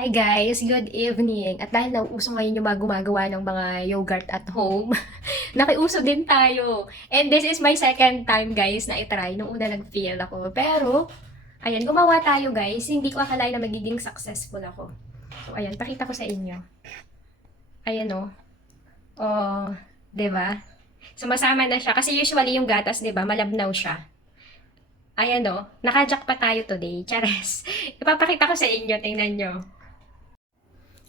Hi guys, good evening. At dahil nauuso ngayon yung mga gumagawa ng mga yogurt at home, nakiuso din tayo. And this is my second time guys na itry. Nung una nag-fail ako. Pero, ayan, gumawa tayo guys. Hindi ko akalain na magiging successful ako. So, ayan, pakita ko sa inyo. Ayan o. Oh, 'di ba? Sumasama na siya. Kasi usually yung gatas, 'di ba, malabnaw siya. Ayan o, naka-jack pa tayo today. Chares. Ipapakita ko sa inyo, tingnan nyo.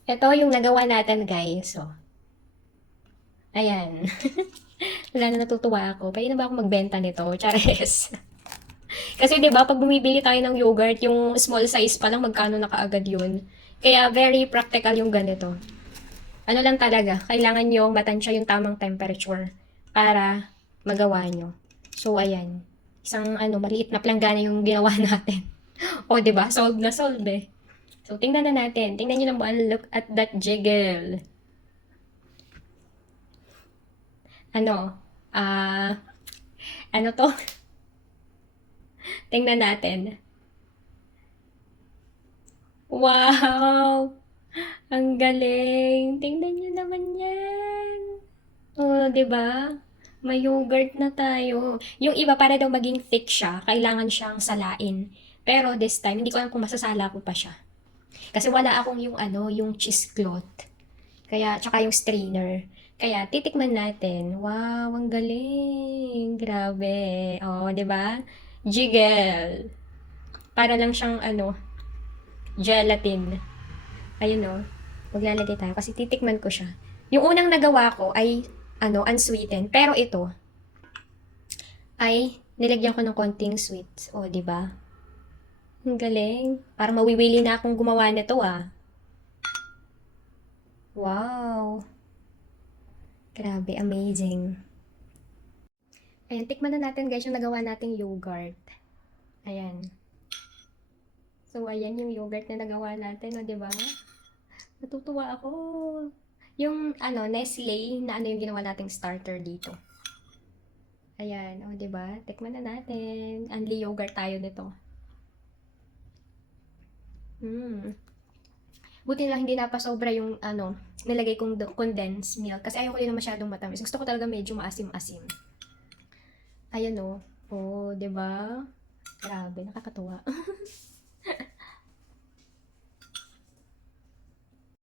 Ito yung nagawa natin guys. So, ayan. Wala na natutuwa ako. Pwede na ba ako magbenta nito? Chares. Kasi 'di ba pag bumibili tayo ng yogurt, yung small size pa lang magkano na kaagad 'yun. Kaya very practical yung ganito. Ano lang talaga, kailangan yung matansya yung tamang temperature para magawa nyo. So ayan. Isang maliit na planggana yung ginawa natin. O 'di ba? Solve na solve eh. So tingnan na natin. Tingnan niyo naman, look at that jiggle. Ano? Ano to? Tingnan natin. Wow! Ang galing! Tingnan niyo naman yan. Oh, 'di ba? May yogurt na tayo. Yung iba para daw maging thick siya, kailangan siyang salain. Pero this time, hindi ko alam kung masasala ko pa siya. Kasi wala akong yung yung cheesecloth. Kaya, tsaka yung strainer. Kaya, titikman natin. Wow, ang galing. Grabe. Oh, 'di ba? Jiggle. Para lang siyang gelatin. Ayun oh. Maglalagay tayo kasi titikman ko siya. Yung unang nagawa ko ay unsweetened, pero ito ay nilagyan ko ng konting sweet. O, di ba? Ang galing. Parang mawiwili na akong gumawa nito ah. Wow. Grabe, amazing. Ayan, tikman na natin guys yung nagawa nating yogurt. Ayan. So, ayan yung yogurt na nagawa natin, o, di ba? Natutuwa ako. Yung Nestle na yung ginawa nating starter dito. Ayan, o, 'di ba? Tikman na natin. Only yogurt tayo nito. Mm. Buti lang hindi napasobra yung nilagay kong condensed milk kasi ayoko din na masyadong matamis. Gusto ko talaga medyo maasim-asim. Ayan o. Oh, 'di ba? Grabe, nakakatuwa.